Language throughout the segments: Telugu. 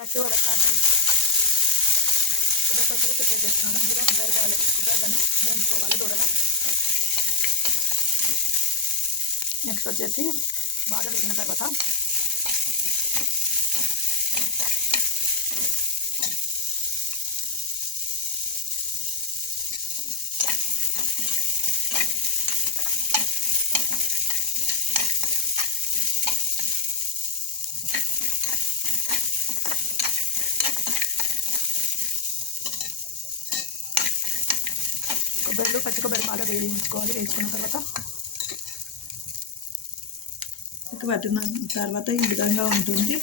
కట్టి వరకాలి కొబ్బరి పచ్చడి ప్రిపేర్ చేస్తున్నాను. ముందుగా కొబ్బరికాయలు కొబ్బరిలను వేయించుకోవాలి దూడగా నెక్స్ట్ వచ్చేసి బాగా వేగిన తర్వాత కొబ్బరిలు పచ్చి కొబ్బరి బాగా వేయించుకోవాలి. వేసుకున్న తర్వాత పట్టిన తర్వాత ఈ విధంగా ఉంటుంది.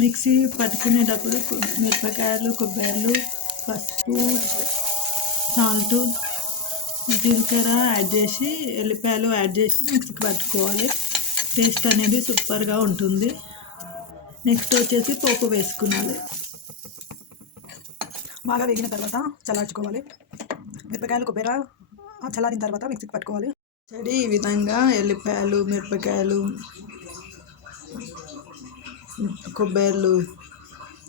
మిక్సీ పట్టుకునేటప్పుడు మిరపకాయలు కొబ్బరిలు పసుపు సాల్ట్ జీలకర్ర యాడ్ చేసి ఎల్లిపాయలు యాడ్ చేసి మిక్సీకి పట్టుకోవాలి. టేస్ట్ అనేది సూపర్గా ఉంటుంది. నెక్స్ట్ వచ్చేసి పోపు వేసుకున్నాలి బాగా వేగిన తర్వాత చల్లార్చుకోవాలి. మిరపకాయలు కొబ్బరి చల్లారిన తర్వాత మిక్సీకి పట్టుకోవాలి. చెడి ఈ విధంగా ఎల్లిపాయలు మిరపకాయలు కొబ్బరిలు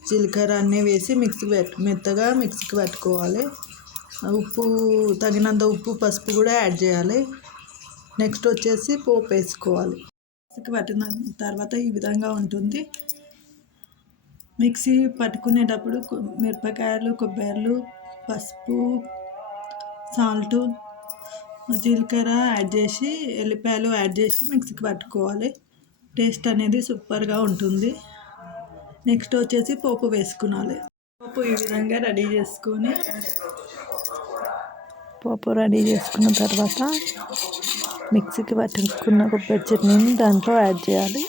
జీలకర్ర అన్నీ వేసి మిక్సీ పెట్టు మెత్తగా మిక్సీకి పెట్టుకోవాలి. ఉప్పు తగినంత ఉప్పు పసుపు కూడా యాడ్ చేయాలి. నెక్స్ట్ వచ్చేసి పోపు వేసుకోవాలి. మిక్సీకి పట్టిన తర్వాత ఈ విధంగా ఉంటుంది. మిక్సీ పట్టుకునేటప్పుడు మిరపకాయలు కొబ్బరిలు పసుపు సాల్ట్ జీలకర్ర యాడ్ చేసి ఎల్లిపాయలు యాడ్ చేసి మిక్సీకి పట్టుకోవాలి. టేస్ట్ అనేది సూపర్గా ఉంటుంది. నెక్స్ట్ వచ్చేసి పోపు వేసుకునాలి. పోపు ఈ విధంగా రెడీ చేసుకొని పోపు రెడీ చేసుకున్న తర్వాత మిక్సీకి పట్టుకున్న కొబ్బరి చట్నీని దాంట్లో యాడ్ చేయాలి.